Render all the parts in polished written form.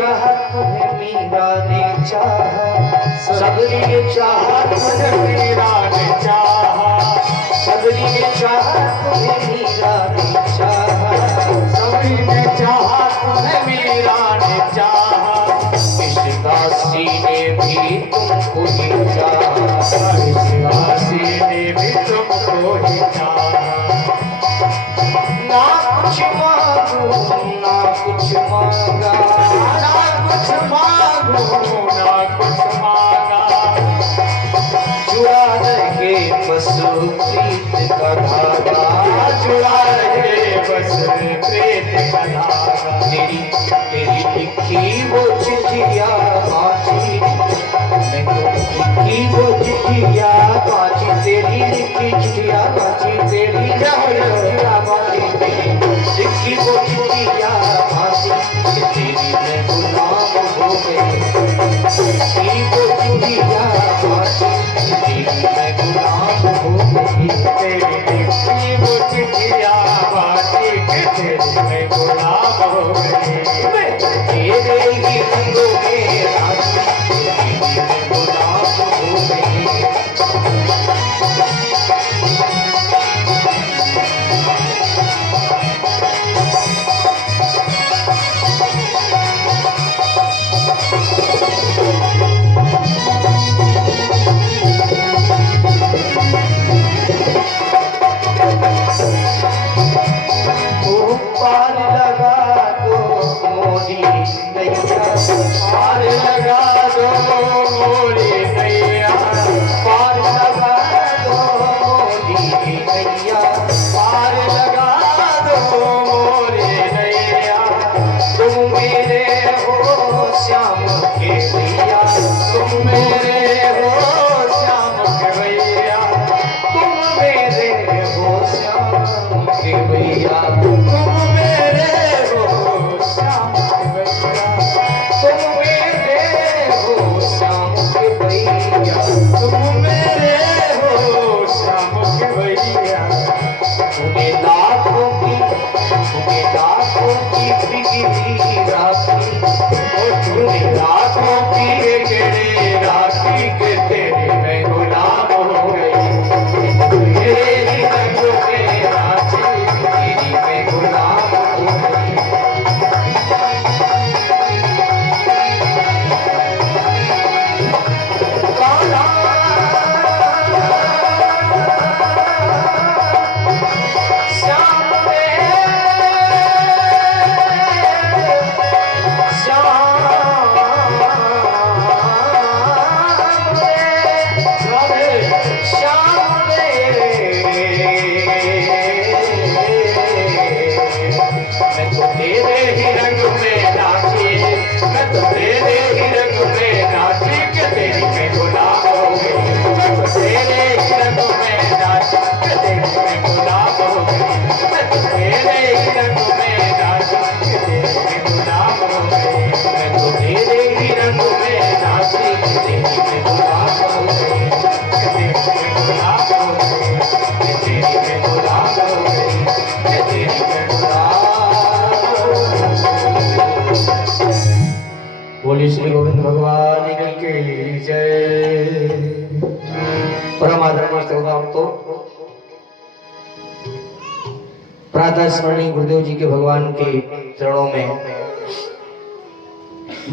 चाहत तुम्हें मीरा ने चाहा, सबरी चाहत तुम्हें मीरा ने चाहा, सबरी चाहत तुम्हें मीरा ने चाहा, सबरी ने चाहत तुम्हें मीरा ने चाहा, इस दासी ने भी तुमको ही चाहा, इस दासी ने भी तुमको ही चाहा। ना कुछ मांगू ना कुछ मांगा, ना कुछ मांगू ना कुछ मांगा, जुड़ा रहे बस प्रीत का धागा, जुड़ा रहे बस प्रीत का धागा। तेरी तेरी लिखी वो चिट्ठिया बाजी, मैं तो लिखी वो चिट्ठिया बाजी, तेरी लिखी चिट्ठिया बाजी, तेरी चिट्ठिया बाजी, लिखी वो चिट्ठिया बाजी, तेरी मैं गुलाम हो गई, लिखी वो चिट्ठिया बाजी, तेरी मैं गुलाम हो गई, तेरी लिखी वो चिट्ठिया बाजी, तेरी मैं गुलाम हो गई। मैं तेरे ही रंगों में राजी, तेरी मैं गुलाम हो गई। पार लगा दो मोरी नैया, पार लगा दो मोरी नैया, पार लगा दो मोरी नैया, पार लगा दो मोरी नैया। तुम मेरे हो श्याम के भैया, तुम मेरे हो श्याम के भैया, तुम मेरे हो श्याम के भैया, बोलिए श्री गोविंद भगवान की जय। परम आदरणीय श्रोताओं, तो प्रातः स्मरणीय गुरुदेव जी के भगवान के चरणों में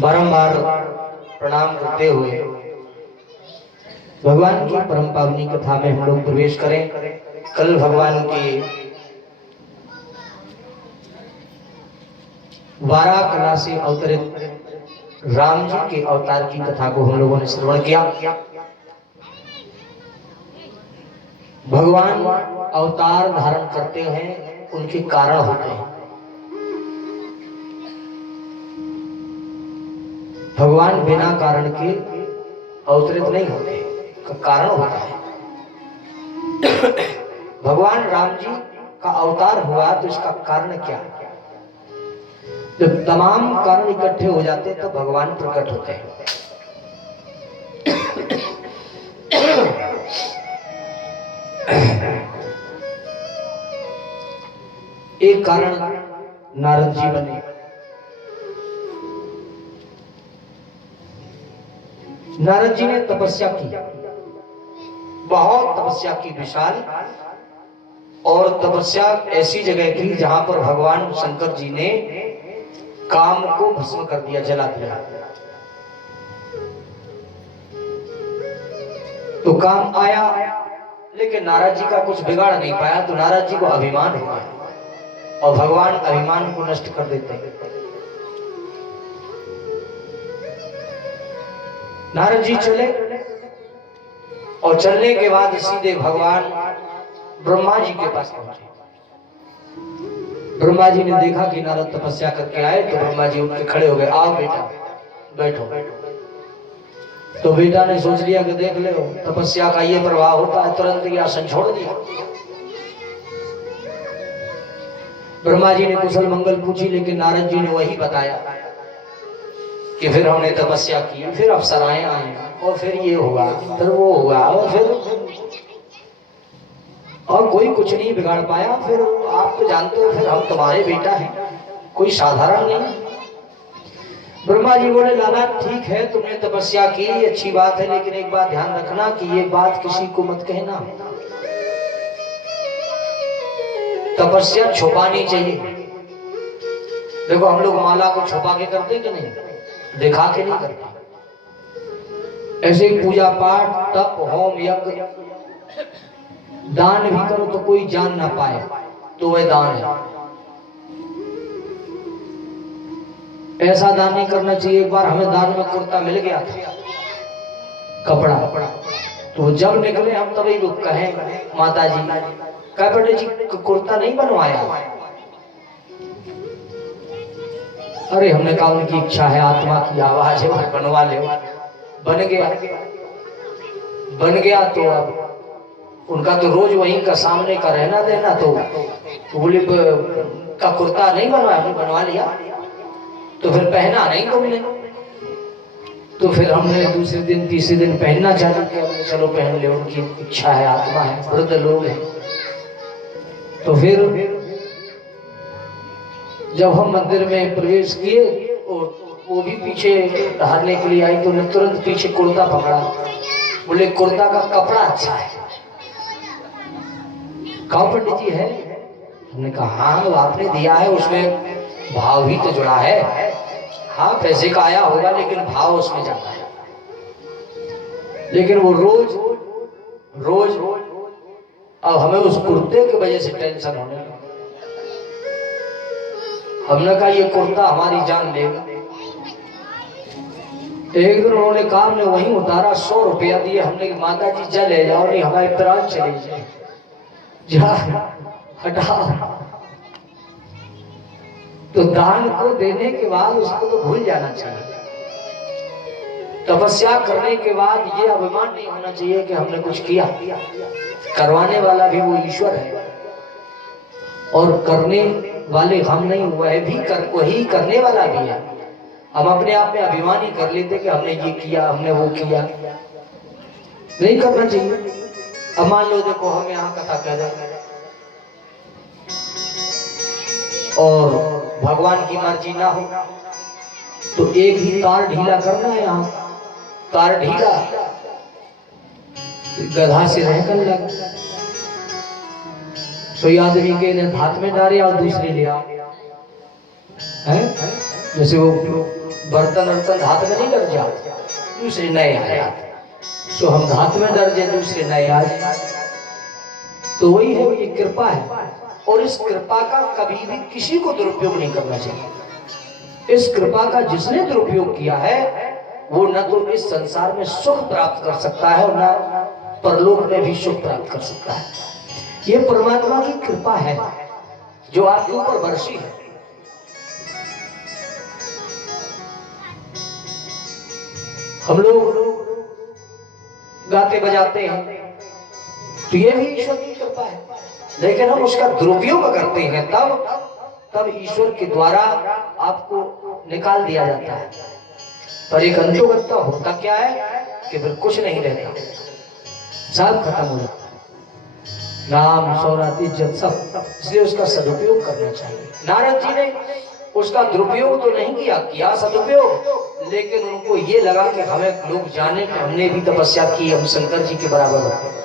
बारंबार प्रणाम करते हुए भगवान की परम पावनी कथा में हम लोग प्रवेश करें। कल भगवान के वारा कला से अवतरित राम जी के अवतार की कथा को हम लोगों ने श्रवण किया। भगवान अवतार धारण करते हैं, उनके कारण होते हैं। भगवान बिना कारण के अवतरित नहीं होते, का कारण होता है। भगवान राम जी का अवतार हुआ तो इसका कारण क्या है? जब तमाम कारण इकट्ठे हो जाते हैं तब भगवान प्रकट होते हैं। एक कारण नारद जी बने, नारद जी ने तपस्या की, बहुत तपस्या की विशाल, और तपस्या ऐसी जगह की जहां पर भगवान शंकर जी ने काम को भस्म कर दिया, जला दिया। तो काम आया, लेकिन नारद जी का कुछ बिगाड़ नहीं पाया। तो नारद जी को अभिमान हुआ, और भगवान अभिमान को नष्ट कर देते हैं। नारद जी चले, और चलने के बाद सीधे भगवान ब्रह्मा जी के पास पहुंचे। ब्रह्मा जी ने देखा कि नारद तपस्या करके आए, तो ब्रह्मा जी उनके खड़े हो गए, आओ बेटा बैठो। तो बेटा ने सोच लिया कि देख ले तपस्या का ये प्रभाव होता है, तुरंत ही आसन छोड़ दिया। ब्रह्मा जी ने कुशल मंगल पूछी, लेकिन नारद जी ने वही बताया कि फिर हमने तपस्या की, फिर अप्सराएं आई, और फिर ये हुआ, फिर वो हुआ, और कोई कुछ नहीं बिगाड़ पाया। फिर आप तो जानते हो, फिर हम तुम्हारे बेटा हैं, कोई साधारण नहीं। ब्रह्मा जी बोले, लाला ठीक है तुमने तपस्या की, अच्छी बात है, लेकिन एक बात ध्यान रखना कि ये बात किसी को मत कहना। तपस्या छुपानी चाहिए। देखो हम लोग माला को छुपा के करते कि नहीं, दिखा के नहीं करते। ऐसे ही पूजा पाठ, तप, होम, यज्ञ, दान भी करो तो कोई जान ना पाए तो वह दान है। ऐसा दान नहीं करना चाहिए। एक बार हमें दान में कुर्ता मिल गया था, कपड़ा, तो जब निकले हम तभी रुक कहे माता जी, कह बेटे जी कुर्ता नहीं बनवाया। अरे हमने कहा उनकी इच्छा है, आत्मा की आवाज है, बनवा ले। बन गया तो अब उनका तो रोज वहीं का सामने का रहना देना, तो बोले का कुर्ता नहीं बनवाया, बनवा लिया। तो फिर पहना नहीं तुमने, तो फिर हमने दूसरे दिन तीसरे दिन पहनना चालू किया। चलो पहन ले, उनकी इच्छा है, आत्मा है, वृद्ध लोग हैं। तो फिर जब हम मंदिर में प्रवेश किए और वो भी पीछे टहलने के लिए आई, तो उन्हें तुरंत पीछे कुर्ता पकड़ा, बोले कुर्ता का कपड़ा अच्छा है। कहा पंडित जी है? हमने कहा हाँ आपने दिया है, उसमें भाव भी तो जुड़ा है। हाँ पैसे का आया होगा, लेकिन भाव उसमें जाता है। लेकिन वो रोज अब हमें उस कुर्ते की वजह से टेंशन होने लगी। हमने कहा ये कुर्ता हमारी जान लेगा। एक दिन उन्होंने कहा, हमने वहीं उतारा, 100 रुपया दिए। हमने माता जी जा ले जाओ, नहीं हमारे प्राण चले जाए, जा हटाओ। तो दान को देने के बाद उसको तो भूल जाना चाहिए। तपस्या करने के बाद ये अभिमान नहीं होना चाहिए कि हमने कुछ किया। करवाने वाला भी वो ईश्वर है, और करने वाले हम नहीं, वही करने वाला भी है। हम अपने आप में अभिमान ही कर लेते कि हमने ये किया, हमने वो किया। नहीं करना चाहिए। अब मान लो देखो हम यहाँ कथा कह रहे हैं और भगवान की मर्जी ना हो, तो एक ही तार ढीला करना है। यहाँ तार ढीला, गधा से रहकर लग, तो आदमी के ने हाथ में डाले और दूसरे ले आओ, है जैसे वो बर्तन हाथ में नहीं लग जाते, दूसरे नए आए, तो हम हाथ में डर जाए, दूसरे नए आ जाए। तो वही है, ये कृपा है। और इस कृपा का कभी भी किसी को दुरुपयोग नहीं करना चाहिए। इस कृपा का जिसने दुरुपयोग किया है वो न तो इस संसार में सुख प्राप्त कर सकता है और न परलोक में भी सुख प्राप्त कर सकता है। ये परमात्मा की कृपा है जो आपके ऊपर बरसी है। हम लोग गाते बजाते हैं तो ये भी ईश्वर की कृपा है, लेकिन हम उसका दुरुपयोग करते हैं तब ईश्वर के द्वारा आपको निकाल दिया जाता है। पर एक अंतोगत्ता होता क्या है कि फिर कुछ नहीं रहता, सब खत्म हो जाता है, नाम शौहरत इज्जत सब। इसलिए उसका सदुपयोग करना चाहिए। नारद जी ने उसका दुरुपयोग तो नहीं किया, किया सदुपयोग, लेकिन उनको ये लगा कि हमें लोग जाने कि हमने भी तपस्या की, हम शंकर जी के बराबर होते।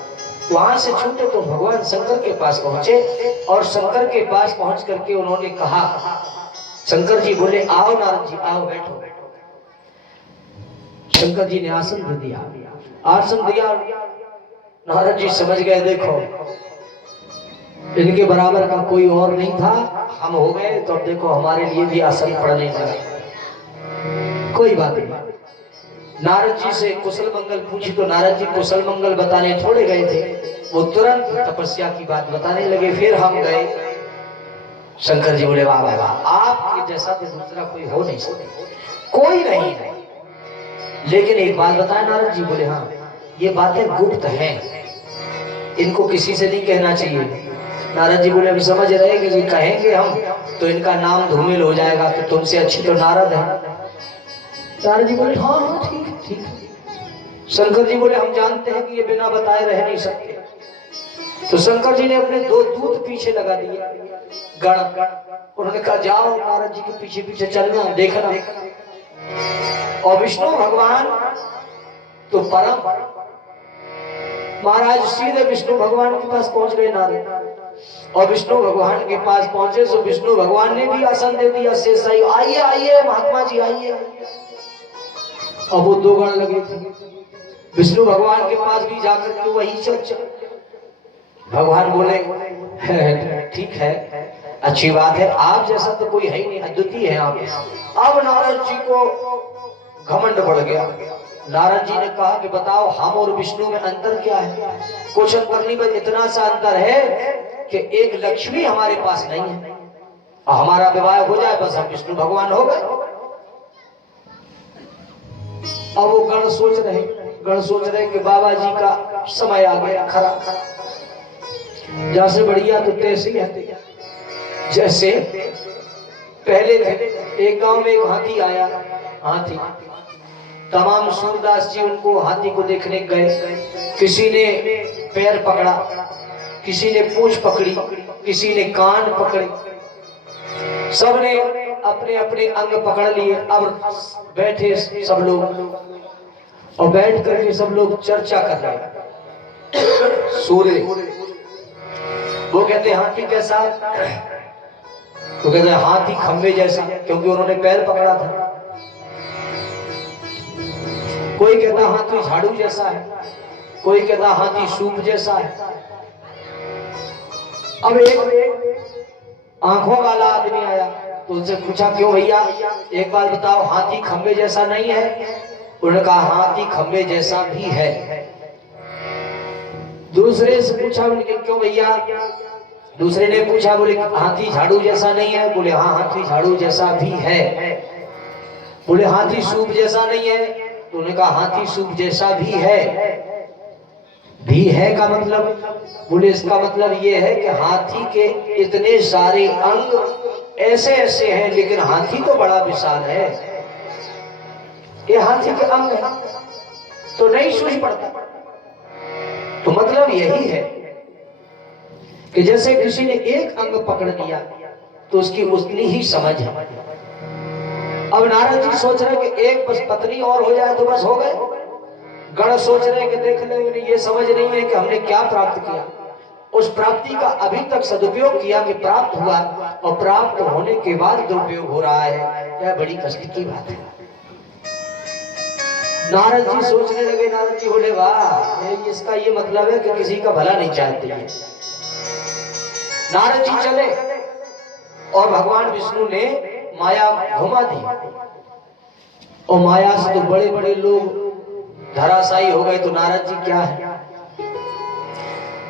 वहां से छूटे तो भगवान शंकर के पास पहुंचे और शंकर के पास पहुंच करके उन्होंने कहा, शंकर जी बोले आओ नारद जी आओ बैठो। शंकर जी ने आसन दे दिया, आसन दिया। नारद जी समझ गए देखो इनके बराबर का कोई और नहीं था, हम हो गए तो देखो हमारे लिए भी आसन पड़ने लगा। कोई बात नहीं। नारद जी से कुशल मंगल पूछी तो नारद जी कुशल मंगल बताने थोड़े गए थे, वो तुरंत तपस्या की बात बताने लगे। फिर हम गए, शंकर जी बोले वाह वाह वाह, आपके जैसा तो दूसरा कोई हो नहीं सकता, कोई नहीं है। लेकिन एक बात बताएं नारद जी। बोले हाँ, ये बातें गुप्त हैं, इनको किसी से नहीं कहना चाहिए। नारद जी बोले हम समझ रहे कि कहेंगे हम तो इनका नाम धूमिल हो जाएगा, तो तुमसे अच्छी तो नारद है। नारद जी बोले हाँ हाँ ठीक है ठीक है। शंकर जी बोले हम जानते हैं कि ये बिना बताए रह नहीं सकते। तो शंकर जी ने अपने 2 दूत पीछे लगा दिए गण। उन्होंने कहा जाओ नारद जी के पीछे पीछे चलना, देखना। और विष्णु भगवान तो परम, महाराज सीधे विष्णु भगवान के पास पहुंच गए नारद। और विष्णु भगवान के पास पहुंचे तो विष्णु भगवान ने भी आसन दे दिया, शेषायी आइए आइए महात्मा जी आइए। अब वो 2 गण लगे थे, विष्णु भगवान के पास भी जाकर के वही चर्चा। भगवान बोले ठीक है, अच्छी बात है, आप जैसा तो कोई है ही नहीं, अद्वितीय है आप। अब नारद जी को घमंड बढ़ गया। नारद जी ने कहा कि बताओ हम और विष्णु में अंतर क्या है? कुछ अंतर नहीं, बस इतना सा अंतर है कि एक लक्ष्मी हमारे पास नहीं है, और हमारा विवाह हो जाए बस हम विष्णु भगवान हो गए। अब वो गण सोच रहे कि बाबा जी का समय आ गया खरा, जैसे बढ़िया तो तैसे ही है। जैसे पहले थे, एक गांव में एक हाथी आया। हाथी तमाम सूरदास जी उनको हाथी को देखने गए। किसी ने पैर पकड़ा, किसी ने पूंछ पकड़ी, किसी ने कान पकड़े, सबने अपने अपने अंग पकड़ लिए। अब बैठे सब लोग और बैठ करके सब लोग चर्चा कर रहे। सूर्य वो कहते हाथी कैसा है? तो कहते हैं हाथी खंबे जैसा, क्योंकि उन्होंने पैर पकड़ा था। कोई कहता हाथी झाड़ू जैसा है, कोई कहता हाथी सूप जैसा है। अब एक आंखों वाला आदमी आया तो उनसे पूछा क्यों भैया, एक बात बताओ हाथी खंबे जैसा नहीं है? उन्होंने कहा हाथी खंबे जैसा भी है। दूसरे से पूछा उनके क्यों भैया? दूसरे ने पूछा, बोले हाथी झाड़ू जैसा नहीं है? बोले हाँ हाथी झाड़ू जैसा भी है। बोले हाथी सूप जैसा नहीं है? तो उन्होंने कहा हाथी सूप जैसा भी है। भी है का मतलब? बोले इसका मतलब ये है कि हाथी के इतने सारे अंग ऐसे ऐसे हैं, लेकिन हाथी तो बड़ा विशाल है। ये हाथी के अंग है तो नहीं सूझ पड़ता। तो मतलब यही है कि जैसे किसी ने एक अंग पकड़ लिया तो उसकी उतनी ही समझ है। अब नारद जी सोच रहे कि एक बस पत्नी और हो जाए तो बस हो गए। गण सोच रहे कि देख ले, उन्हें ये समझ नहीं है कि हमने क्या प्राप्त किया। उस प्राप्ति का अभी तक सदुपयोग किया कि प्राप्त हुआ, और प्राप्त होने के बाद दुरुपयोग हो रहा है। यह बड़ी कष्ट की बात है। नारद जी सोचने लगे। नारद जी बोले वाह, इसका ये मतलब है कि किसी का भला नहीं चाहते हैं। नारद जी चले और भगवान विष्णु ने माया घुमा दी, और माया से तो बड़े बड़े लोग धराशायी हो गए। तो नारद जी क्या है,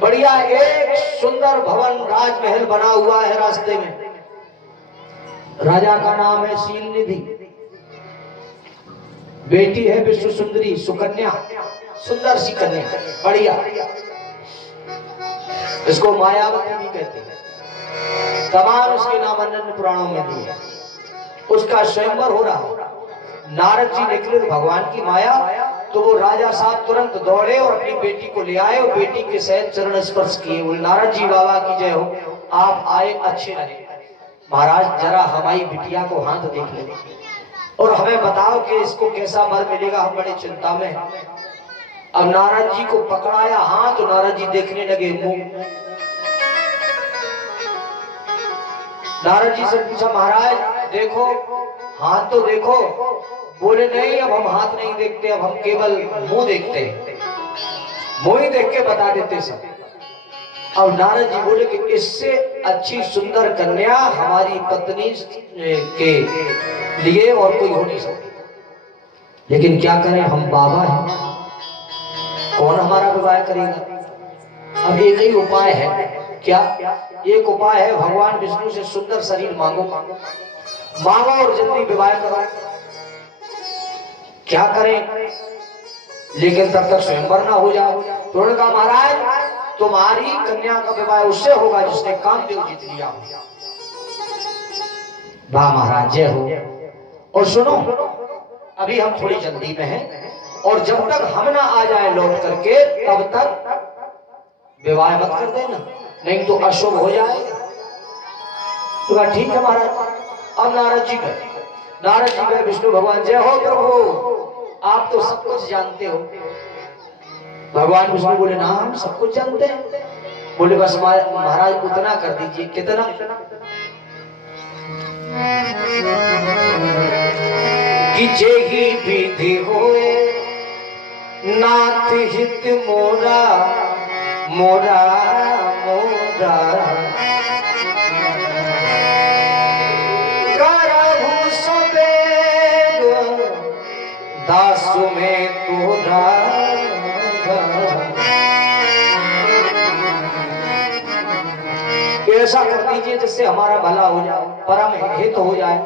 बढ़िया एक सुंदर भवन राजमहल बना हुआ है रास्ते में। राजा का नाम है शील निधि, बेटी है विश्व सुंदरी सुकन्या, सुंदर सी कन्या बढ़िया, इसको मायावती भी कहते हैं। तमाम इसके नाम अन्य पुराणों में भी है। उसका स्वयंवर हो रहा। नारद जी निकले भगवान की माया, तो वो राजा साहब तुरंत दौड़े और अपनी बेटी को ले आए और बेटी के सहित चरण स्पर्श किए। बोले नारद जी बाबा की जय हो, आप आए अच्छे रहे। महाराज जरा हमारी बिटिया को हाथ देख ले और हमें बताओ कि इसको कैसा वर मिलेगा, हम बड़ी चिंता में हैं। अब नारद जी को पकड़ाया हाथ तो नारद जी देखने लगे मुंह। नारद जी से पूछा महाराज देखो हाथ तो देखो। बोले नहीं अब हम हाथ नहीं देखते, अब हम केवल मुंह देखते हैं, मुंह ही देख के बता देते सब। अब नारद जी बोले कि इससे अच्छी सुंदर कन्या हमारी पत्नी के लिए और कोई हो नहीं सकती, लेकिन क्या करें हम बाबा हैं, कौन हमारा विवाह करेगा। अब एक ही उपाय है, क्या एक उपाय है, भगवान विष्णु से सुंदर शरीर मांगो मांगो और जल्दी विवाह करो। क्या करें लेकिन तब तक स्वयंवर ना हो जाओ। तो उन्होंने कहा महाराज तुम्हारी कन्या का विवाह उससे होगा जिसने कामदेव जीत लिया। वाह महाराज जय हो। और सुनो अभी हम थोड़ी जल्दी में हैं और जब तक हम ना आ जाए लौट करके तब तक विवाह मत कर देना, नहीं तो अशुभ हो जाएगा। तो कहा ठीक है महाराज। अब नारद जी गए विष्णु भगवान जय हो प्रभु आप तो सब कुछ जानते हो। भगवान विष्णु बोले ना हम सब कुछ जानते हैं। बोले बस महाराज उतना कर दीजिए। कितना? कि जेहि विधि होए नाथ हित मोरा मोरा मोरा करहु सवेग दासु में तोरा। ऐसा कर दीजिए जिससे हमारा भला हो जाए, परम हित हो जाए।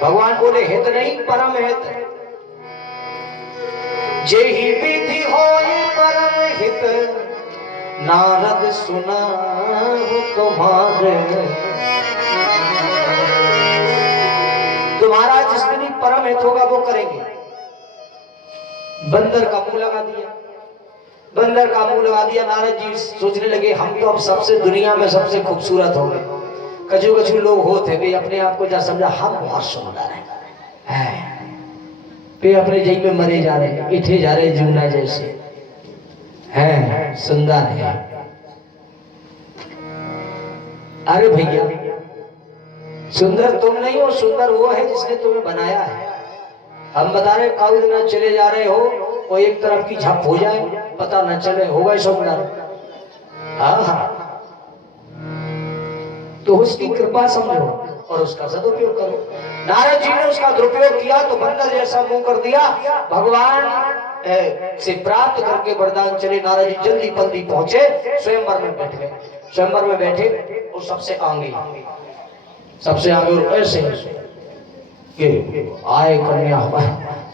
भगवान बोले हित नहीं परम हित। जेहि विधि होए परम हित नारद सुना तुम्हारे। तुम्हारा जिस दिन परम हित होगा वो करेंगे। बंदर का मुंह लगा दिया, बंदर का मुंह लगा दिया। नारद जी सोचने लगे हम तो अब सबसे दुनिया में सबसे खूबसूरत हो गए। कछु कछु लोग होते वे अपने आप को जा समझा हम बहुत सुंदर हैं, वे अपने जई में मरे जा रहे हैं, इठे जा रहे जमुना जैसे हैं, सुंदर है। अरे भैया सुंदर तुम नहीं हो, सुंदर वो है जिसने तुम्हें बनाया है। हम बता रहे काऊ दिन चले जा रहे हो और एक तरफ की झप हो जाए पता न चले, होगा सुंदर। हाँ तो उसकी कृपा समझो और उसका सदुपयोग करो। नारद जी ने उसका दुरुपयोग किया तो बंदर जैसा मुंह कर दिया। भगवान से प्राप्त करके वरदान चले। नारद जी जल्दी पल्दी पहुंचे, स्वयंवर में बैठ गए। स्वयंवर में बैठे और सबसे आगे और ऐसे आए कन्या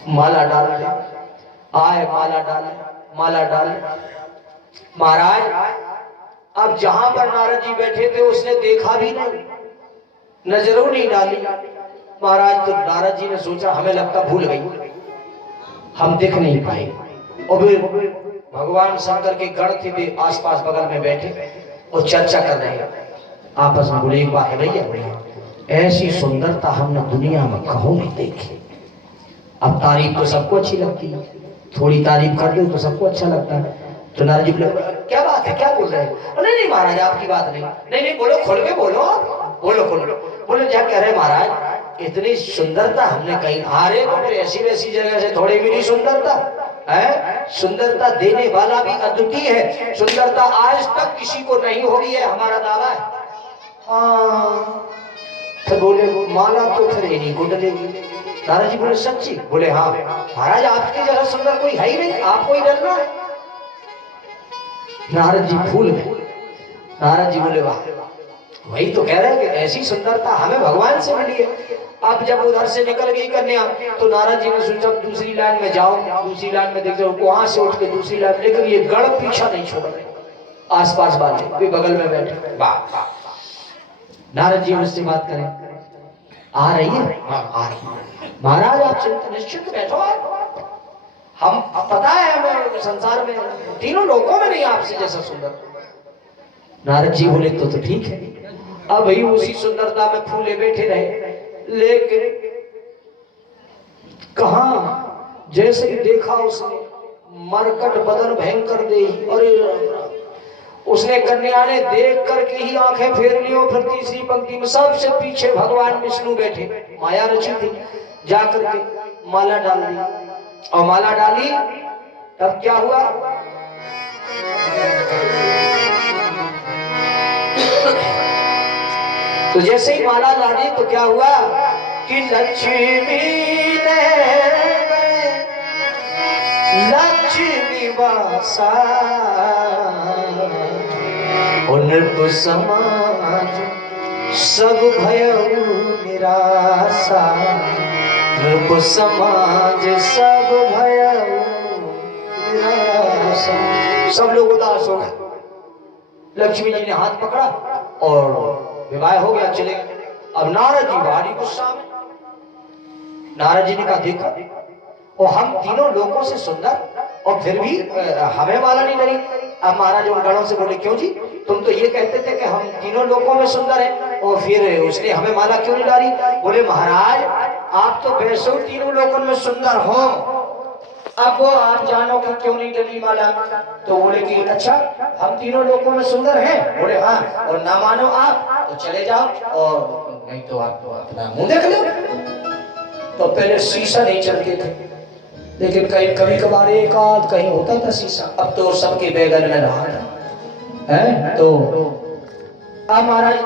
माला डाल आए, माला डाल। महाराज अब जहां पर नारद जी बैठे थे उसने देखा भी नहीं, नजरों नहीं डाली। महाराज तो नारद जी ने सोचा हमें लगता भूल गई, हम देख नहीं पाए। और फिर भगवान शंकर के गण थे वे आसपास बगल में बैठे और चर्चा कर रहे हैं आपस में। बोले एक बात है भैया ऐसी सुंदरता हमने दुनिया में कहूं नहीं देखी। अब तारीफ तो सबको अच्छी लगती है, थोड़ी तारीफ कर दो तो सबको अच्छा लगता है। तो नारद जी बोले क्या बात है, क्या बोल रहे हैं? नहीं महाराज आपकी बात नहीं बोलो, खोल के बोलो, बोलो खोलो। बोले क्या कह रहे महाराज इतनी सुंदरता हमने कहीं हारे तो फिर ऐसी वैसी जगह से थोड़ी भी नहीं सुंदरता है। सुंदरता देने वाला भी अद्वितीय है, सुंदरता आज तक किसी को नहीं हो रही है, हमारा दावा है। हाँ तो बोले माला तो फिर नहीं कुंडलेगी। नारद जी बोले सच्ची? बोले हाँ महाराज आपकी जगह सुंदर कोई है ही नहीं, आपको ही डरना है। नारद जी भूल गए। नारद जी बोले वाह वही तो कह रहे हैं कि ऐसी सुंदरता हमें भगवान से मिली है। अब जब उधर से निकल गई कन्या तो नारद जी ने सोचा दूसरी लाइन में जाओ, दूसरी लाइन में देखते वहां से उठ के दूसरी लाइन, लेकिन ये गढ़ पीछा नहीं छोड़ रहे। आसपास वाले वे बगल में बैठे। वाह नारद जी मुझसे बात करें आ रही है? आ रही है। महाराज आप चिंता निश्चित बैठो, हम पता है हमें संसार में तीनों लोगों में नहीं आपसे जैसा सुंदर। नारद जी बोले तो ठीक है अब ही उसी सुंदरता में फूले बैठे रहे, लेकिन कहा जैसे ही देखा उसने मरकट बदन भयंकर दे, अरे उसने कन्या ने देख करके ही आंखें फेर ली। और फिर तीसरी पंक्ति में सबसे पीछे भगवान विष्णु बैठे, माया रची थी, जा करके माला डाल दी। और माला डाली तब क्या हुआ, तो जैसे ही माला डाली तो क्या हुआ कि लक्ष्मी वासा नृप समाज सब भयउ निराशा, नृप समाज सब भयउ निराशा। सब लोग उदास हो गए। लक्ष्मी जी ने हाथ पकड़ा और विवाह हो गया, चले। अब नारद जी भारी गुस्सा में, नारद जी ने कहा देखा, और हम तीनों लोगों से सुंदर और फिर भी हमें माला नहीं डरी। अब महाराज उन गणों से बोले क्यों जी, तुम तो ये कहते थे कि हम तीनों लोगों में सुंदर हैं, और फिर उसने हमें माला क्यों नहीं डाली। बोले महाराज आप तो वैसे तीनों लोगों में सुंदर हो, अब वो आप जानो कि क्यों नहीं डली माला। तो बोले कि अच्छा हम तीनों लोगों में सुंदर हैं। बोले हाँ, और ना मानो आप तो चले जाओ, और नहीं तो आप तो अपना मुंह देख लो। तो पहले शीशा नहीं चलते थे, लेकिन कहीं कभी कभार एक आध कहीं होता था शीशा। अब तो सबके बैगन में रहा है। तो अब महाराज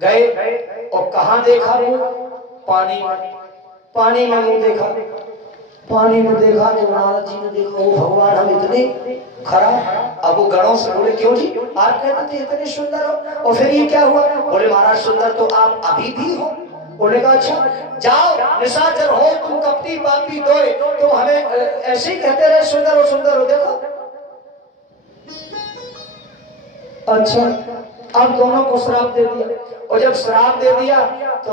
गए और कहाँ देखा वो, पानी, पानी में मुंह देखा, पानी में देखा तो नारद जी ने देखा वो भगवान हम इतने खराब। अब वो गणों से बोले क्यों जी आप कहते थे इतने सुंदर हो, और फिर ये क्या हुआ। बोले महाराज सुंदर तो आप अभी भी हो। बोले का अच्छा जाओ निशाचर हो तुम, कपटी पापी दोए, तुम हमें ऐसे ही कहते रहे सुंदर हो सुंदर हो। देखो अच्छा, अब दोनों को श्राप दे दिया, और जब श्राप दे दिया तो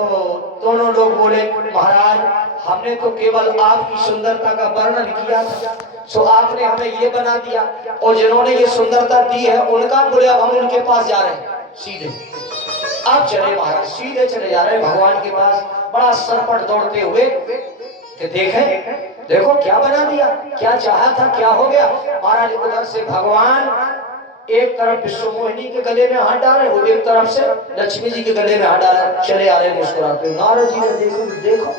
दोनों लोग बोले महाराज हमने तो केवल आपकी सुंदरता का वर्णन किया था, सो आपने हमें ये बना दिया, और जिन्होंने ये सुंदरता दी है उनका, बोले अब हम उनके पास जा रहे हैं सीधे। अब चले महाराज सीधे चले जा रहे हैं भगवान के पास, बड़ा सरपट दौड़ते हुए कि देखें देखो क्या बना दिया, क्या चाहा था क्या हो गया। महाराज उधर से भगवान एक तरफ विश्वमोहिनी के गले में हाथ डाल रहे, वो एक तरफ से लक्ष्मी जी के गले में हाथ डाल रहे, चले आ रहे मुस्कुराते हुए। नारद जी ने देखो देखो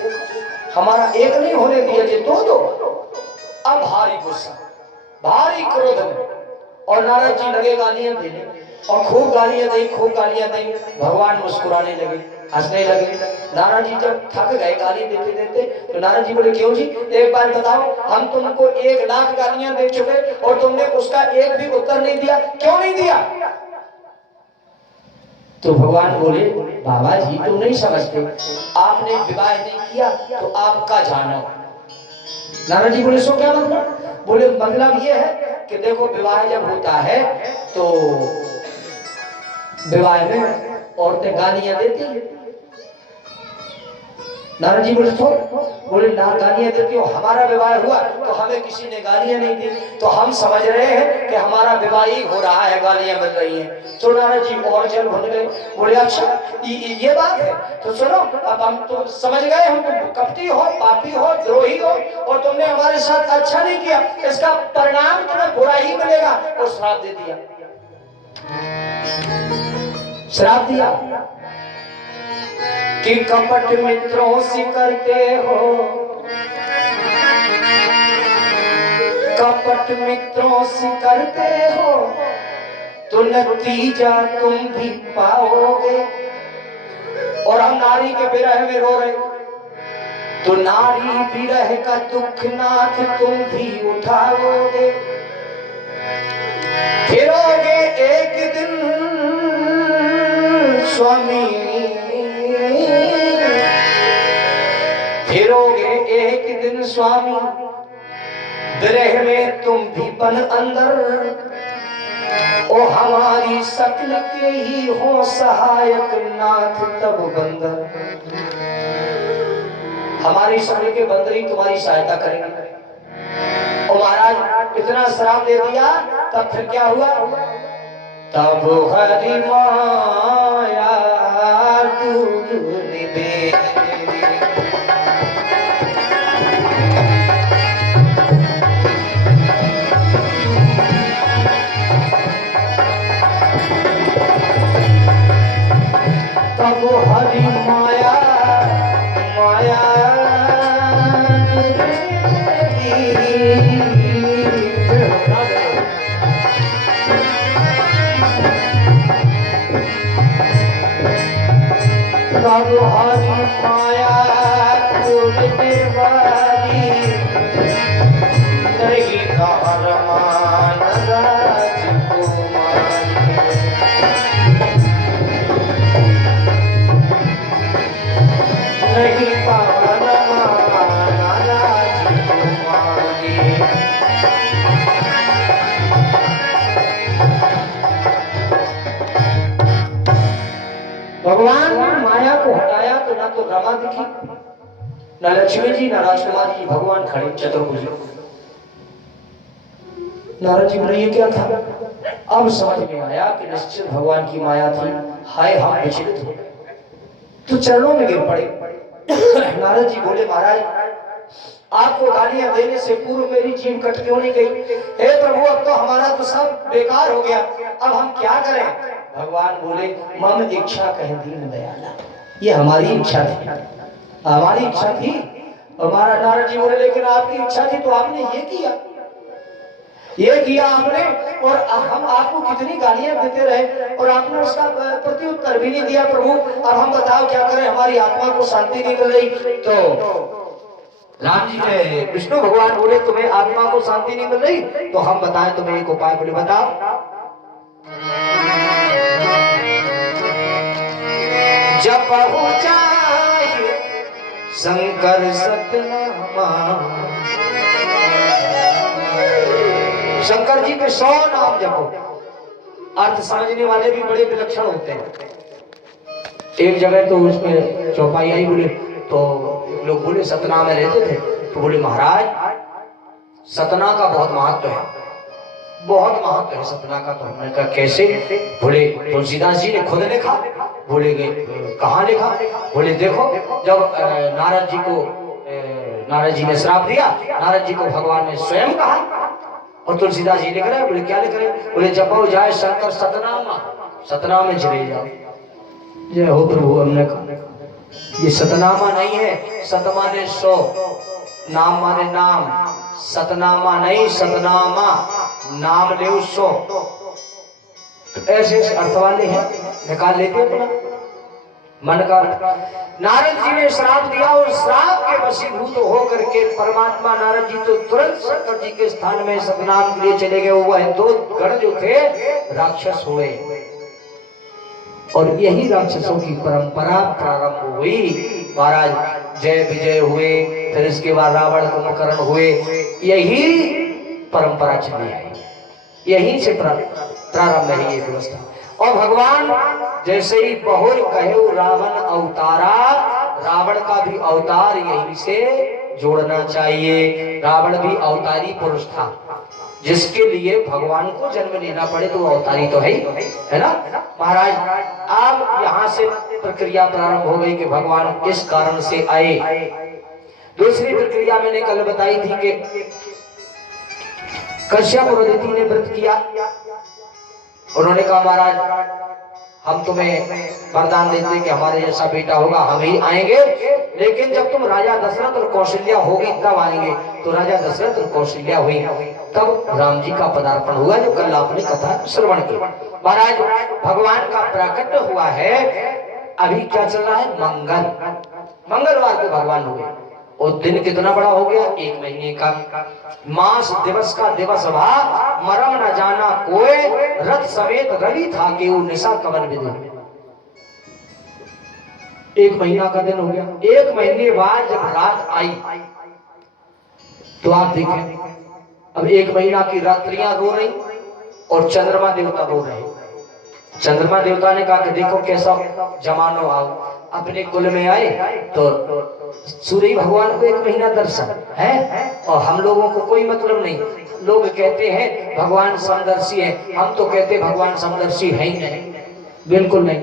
हमारा एक नहीं होने दिया कि दो। अब भारी गुस्सा भारी क्रोध में, और नारद जी लगे गालियां देने, और खूब गालियां दी खूब गालियां दी। भगवान मुस्कुराने लगे हंसने लगे। नारद जी जब थक गए गाली देते देते तो नारद जी बोले क्यों जी एक बार बताओ, हम तुमको 1 लाख गालियां दे चुके और तुमने उसका एक भी उत्तर नहीं दिया, क्यों नहीं दिया। तो भगवान बोले बाबा जी तुम नहीं समझते, आपने विवाह नहीं किया तो आपका जानो। नारद जी बोले सो क्या मतलब। बोले मतलब ये है कि देखो विवाह जब होता है तो विवाह में औरतें गालियां देती हैं। नारद जी बोले बोले ना गालियां देती हो, हमारा विवाह हुआ तो हमें किसी ने गालियां नहीं दी, तो हम समझ रहे हैं कि हमारा विवाह ही हो रहा है, गालियां मिल रही हैं। तो नारद जी और जल भर गए। बोले अच्छा ये बात है, तो सुनो अब हम तो समझ गए हम कपटी हो पापी हो द्रोही हो, और तुमने हमारे साथ अच्छा नहीं किया, इसका परिणाम तुम्हें बुरा ही मिलेगा। और श्राप दे दिया, श्राप दिया कि कपट मित्रों से करते हो, कपट मित्रों से करते हो तो नतीजा तुम भी पाओगे। और हम नारी के विरह में रो रहे, तो नारी विरह का दुख नाथ तुम भी उठाओगे। फिरोगे एक दिन स्वामी, फिरोगे एक दिन स्वामी, विरह में तुम भी बन अंदर, ओ हमारी शक्ल के ही हो सहायक नाथ तब बंदर। हमारी शक्ल के बंदर ही तुम्हारी सहायता करेंगे। और महाराज इतना श्राप दे दिया, तब फिर क्या हुआ। तब हरि माया तब हरि माया माया तब हरि माया कुल निर्वाणी नहीं कहर मान नहीं पावन भगवान ने माया को हटाया तो ना तो रमा दिखी, न लक्ष्मी जी, न राजकुमार जी, भगवान खड़े चतुर्भुज। नारद जी बोले ये क्या था? अब समझ में आया कि निश्चित भगवान की माया थी। हाय हम विचलित हो गए, तो चरणों में गिर पड़े। नारद जी बोले महाराज आपको गालियां देने से पूर्व मेरी जीव कट क्यों नहीं गई? हे प्रभु अब तो हमारा तो सब बेकार हो गया, अब हम क्या करें? भगवान बोले मम इच्छा कह दीन दयाला, ये हमारी इच्छा थी, हमारी इच्छा थी। हमारा नारद जी बोले लेकिन आपकी इच्छा थी तो आपने ये किया आपने, और हम आपको कितनी गालियां देते रहे और आपने उसका प्रत्युत्तर भी नहीं दिया। प्रभु अब हम बताओ क्या करें, हमारी आत्मा को शांति नहीं मिल रही। तो राम जी ने विष्णु भगवान बोले तुम्हें आत्मा को शांति नहीं मिल रही तो हम बताएं तुम्हें एक उपाय। बोले बताओ। जब पहुंचाए शंकर सतनामा, शंकर जी के 100 नाम जपो। अर्थ समझने वाले भी बड़े विलक्षण होते हैं। एक जगह तो उसमें चौपाई आई, बोले तो लोग बोले सतना में रहते थे, तो बोले महाराज सतना का बहुत महत्व है, बहुत महत्व है सतना का। तो हमने कहा कैसे? बोले तुलसीदास जी ने खुद लिखा। बोले कहाँ लिखा? बोले देखो जब नारद जी ने श्राप दिया, नारद जी को भगवान ने स्वयं कहा और तुलसीदास जी लिख रहे हैं। बोले क्या लिख रहे हैं? बोले जपो जाए शंकर सतनामा, सतनाम में चले जाओ। जय हो प्रभु। हमने कहा ये सतनामा नहीं है, सत माने 100, नाम माने नाम, सतनामा नहीं सतनामा, नाम ले 100। ऐसे अर्थ वाले हैं, निकाल लेते अपना मन का। नारद जी ने श्राप दिया और श्राप के वशीभूत होकर के परमात्मा नारद जी तो तुरंत शंकर जी के स्थान में सतनाम के लिए चले गए। वह 2 गण जो थे राक्षस हुए और यही राक्षसों की परंपरा प्रारंभ हुई। महाराज जय विजय हुए, फिर इसके बाद रावण कुंभकर्ण हुए, यही परंपरा चली आई, यहीं से प्रारंभ है ये व्यवस्था। और भगवान जैसे ही बहुर कहे रावण अवतारा, रावण का भी अवतार यहीं से जोड़ना चाहिए। रावण भी अवतारी पुरुष था, जिसके लिए भगवान को जन्म लेना पड़े तो अवतारी तो है ना महाराज। अब यहाँ से प्रक्रिया प्रारंभ हो गई कि भगवान किस कारण से आए। दूसरी प्रक्रिया मैंने कल बताई थी कि कश्यप और अदिति ने व्रत किया। उन्होंने कहा महाराज हम तुम्हें वरदान देते कि हमारे जैसा बेटा होगा, हम ही आएंगे, लेकिन जब तुम राजा दशरथ और कौशल्या होगी तब आएंगे। तो राजा दशरथ और कौशल्या हुई, तब राम जी का पदार्पण हुआ, जो कल आपने कथा श्रवण की। महाराज भगवान का प्राकट्य हुआ है। अभी क्या चल रहा है? मंगलवार के भगवान हुए और दिन कितना बड़ा हो गया? 1 महीने का। मास दिवस का दिवस भा मरम न जाना कोई, रथ समेत रवि था कि वो निशा कवन विदु। 1 महीना का दिन हो गया। 1 महीने बाद जब रात आई तो आप देखें अब 1 महीना की रात्रियां रो रही और चंद्रमा देवता रो रहे। चंद्रमा देवता ने कहा कि देखो कैसा जमानो आओ। अपने कुल में आए तो सूर्य भगवान को 1 महीना दर्शन है और हम लोगों को कोई मतलब नहीं। लोग कहते हैं भगवान समदर्शी है, हम तो कहते भगवान समदर्शी है ही नहीं, बिल्कुल नहीं।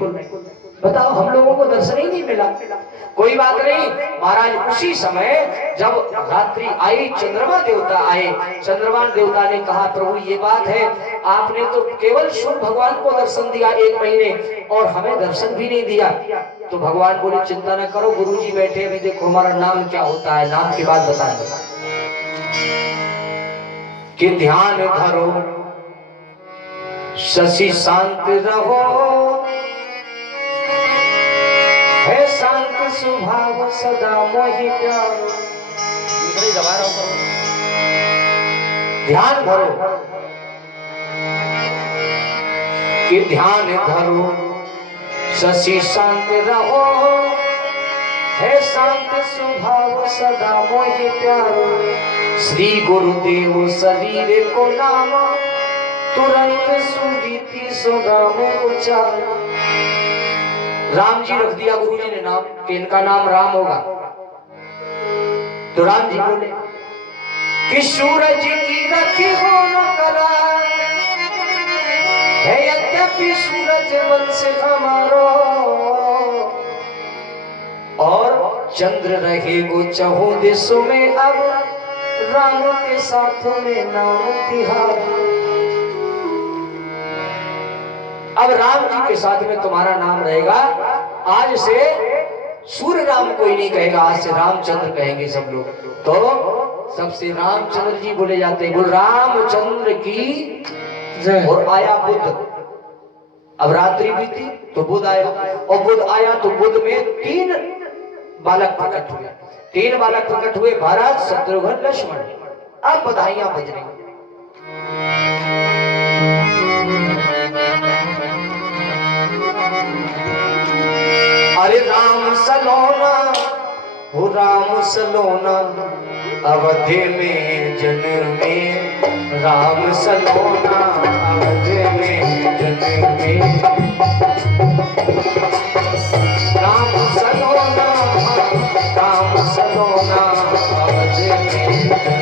बताओ, हम लोगों को दर्शन ही नहीं मिला। कोई बात नहीं महाराज, उसी समय जब रात्रि आई, चंद्रमा देवता आए। चंद्रमा देवता ने कहा प्रभु ये बात है, आपने तो केवल सूर्य भगवान को दर्शन दिया 1 महीने और हमें दर्शन भी नहीं दिया। तो भगवान बोले चिंता न करो, गुरुजी बैठे, अभी देखो हमारा नाम क्या होता है, नाम की बात बताएंगे। कि ध्यान धरो शशि शांत रहो, है शांत स्वभाव सदा मोहि प्यारो। दबा रहा हूं, ध्यान धरो कि ध्यान धरो शशि शांत रहो, है शांत स्वभाव सदा मोहि प्यारो। श्री गुरुदेव शरीर को नाम, तुरंत सुनीति सुगम उचार। राम जी रख दिया गुरु जी ने नाम कि इनका नाम राम होगा। तो राम जी बोले कि सूरज की रखी हो न करार, है यद्यपि सूरज वंश हमारो, और चंद्र रहे वो चहुं दिशों में, अब राम के साथों में नाम तिहार। अब राम जी के साथ में तुम्हारा नाम रहेगा। आज से सूर्य राम कोई नहीं कहेगा, आज से रामचंद्र कहेंगे सब लोग। तो सबसे रामचंद्र जी बोले जाते हैं, बोल रामचंद्र की जय। और आया बुध, अब रात्रि बीती तो बुध आया, और बुध आया तो बुध में 3 बालक प्रकट हुए। 3 बालक प्रकट हुए, भरत शत्रुघ्न लक्ष्मण। अब बधाइयां बज रही। अरे राम सलोना हो राम सलोना, अवधि में जन्मे, राम सलोना अवधि में जन्मे। राम सलोना अवधि में